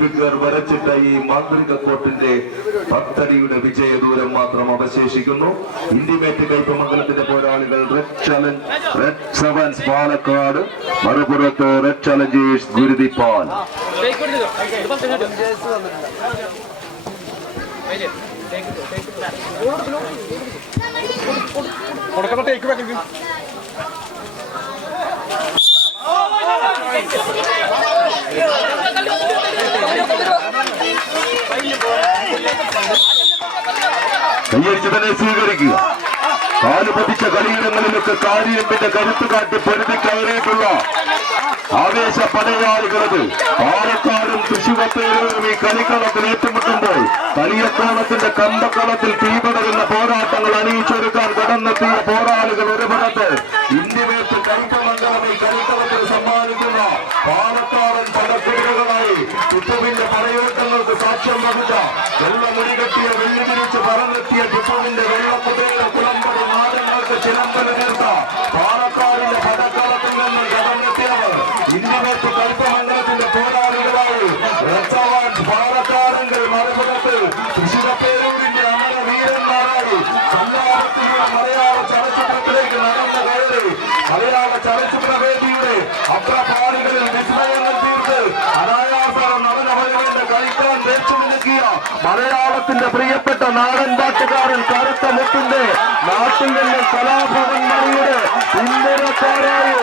Figure വരച്ചിട്ട ഈ മാന്ത്രിക കോട്ടിന്റെ പത്തടിയുടെ വിജയ ദൂരം മാത്രം അവശേഷിക്കുന്നു. ഇന്റിമേറ്റ് കൈപ്പമംഗലത്തിന്റെ പോരാളികൾ red challenge red sevens Palakkad മറുപുറത്ത് red challengers ഗുരുതിപ്പാൽ. ടേക്ക് ബാക്ക് കയ്യടിച്ച് തന്നെ സ്വീകരിക്കുക. കാൽ പതിച്ച കളിയിടങ്ങളിലൊക്കെ കാര്യത്തിന്റെ കരുത്ത് കാട്ടി പൊരുതി കയറിയിട്ടുള്ള ആവേശ പടയാളികളത് പാലക്കാടും തൃശൂരത്തേരും ഈ കളിക്കളത്തിൽ ഏറ്റുമുട്ടുമ്പോൾ കളിയക്കോളത്തിന്റെ കമ്പക്കളത്തിൽ തീപടരുന്ന പോരാട്ടങ്ങൾ അണിയിച്ചൊരുക്കാൻ കടന്നെത്തിയ പോരാളികൾ ഒരു പടക്കുടികളായി ടിപ്പുവിന്റെ പടയോട്ടങ്ങൾക്ക് സാക്ഷ്യം വഹിച്ച വെള്ള കെട്ടിയ വെള്ളി തിരിച്ച് പറന്നെത്തിയ ടിപ്പുവിന്റെ വെള്ളക്കുതിരയുടെ കുളമ്പടി നാടങ്ങൾക്ക് ചിലമ്പല തീർത്ത പാലക്കാടിന്റെ പടക്കാലത്തിൽ നിന്ന് കടന്നെത്തിയവർ ഇന്ത്യവേറ്റ് കൽപ്പമണ്ഡലത്തിന്റെ പോരാളികളായി പാലക്കാടിന്റെ മറുപടത്തിൽ മറുപുറത്ത് അമരവീരന്മാരായി അമര വീരന്മാരായി സല്ലാപത്തിലൂടെ മലയാള ചലച്ചിത്രത്തിലേക്ക് നടന്നു കയറി മലയാള ചലച്ചിത്ര വേദിയുടെ അഗ്രപാളികളിൽ വിസ്മയങ്ങൾ വേച്ചുമിനുക്കിയ മലയാളത്തിന്റെ പ്രിയപ്പെട്ട നാടൻ പാട്ടുകാരൻ കറുത്ത മുത്തിന്റെ നാട്ടിൽ നിന്ന് കലാഭവൻ മണിയുടെ പിന്തുണക്കാരായി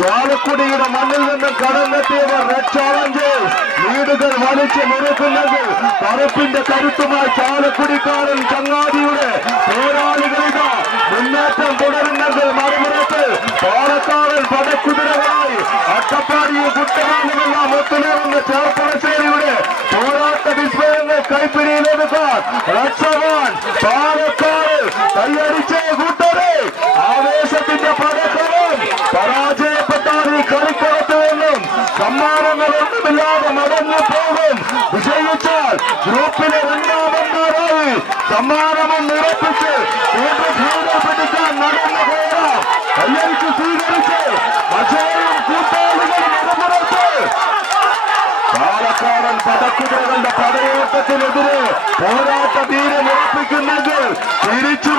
ചാലക്കുടിയുടെ മണ്ണിൽ നിന്ന് കടന്നെത്തിയവർ റെഡ് ചാലഞ്ചേഴ്സ് വീടുകൾ വലിച്ചു മുറുക്കുന്നത് കറുപ്പിന്റെ കരുത്തുമായി ചാലക്കുടിക്കാരൻ ചങ്ങാതിയുടെ പോരാളികളിതാ പടക്കുതിരകളായി അട്ടപ്പാടിയും കുട്ടനാടുമെല്ലാം ഒത്തുനേർന്ന ചേർപ്പളശ്ശേരിയുടെ പോരാട്ട വിസ്മയങ്ങൾ കൈപ്പിടിയിലെടുക്കാൻ രക്ഷവാൻ പാലക്കാട് കൈയടിച്ചേ കൂട്ടരെ ആവേശത്തിന്റെ പടക്കവും പരാജയപ്പെട്ടാൽ ഈ കളിക്കളത്ത് നിന്നും സമ്മാനങ്ങളൊന്നുമില്ലാതെ മടങ്ങി പോകും വിജയിച്ചാൽ ഗ്രൂപ്പിലെ രണ്ടാമന്മാരായി സമ്മാനവും ഉറപ്പിച്ച് വീണ്ടും ഭൂമി പിടിക്കാൻ നടന്നു ആക്രമിക്കുന്ന പടയോട്ടത്തിനെതിരെ പോരാട്ട തീരം ഉറപ്പിക്കുന്നെങ്കിൽ തിരിച്ചു